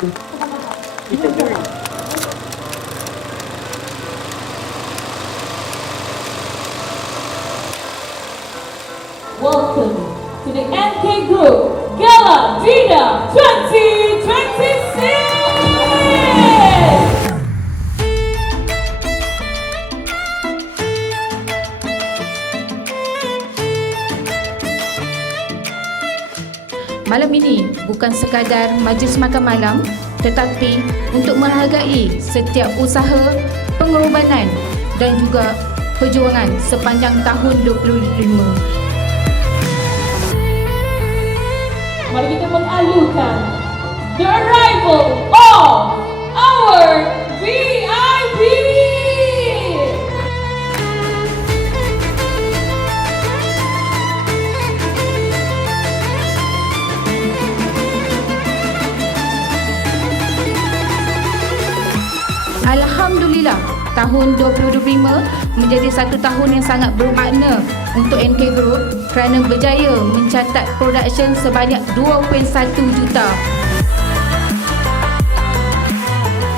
Kita dulu. Welcome to the NK Group Gala Dinner 2026! Malam ini bukan sekadar majlis makan malam, tetapi untuk menghargai setiap usaha, pengorbanan dan juga perjuangan sepanjang tahun 2025. Mari kita mengalukan the arrival of our VIP! Alhamdulillah, tahun 2025 menjadi satu tahun yang sangat bermakna untuk NK Group kerana berjaya mencatat production sebanyak 2.1 juta.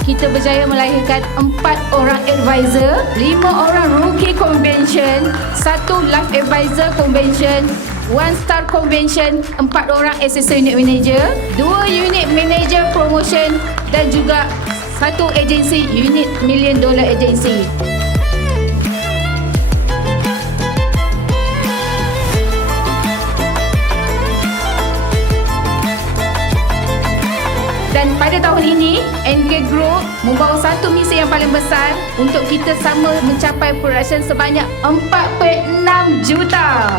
Kita berjaya melahirkan 4 orang advisor, 5 orang rookie convention, 1 live advisor convention, 1 star convention, 4 orang assistant unit manager, 2 unit manager promotion dan juga 1 agensi unit $1 million agensi. Dan pada tahun ini, NK Group membawa satu misi yang paling besar untuk kita sama mencapai production sebanyak 4.6 juta.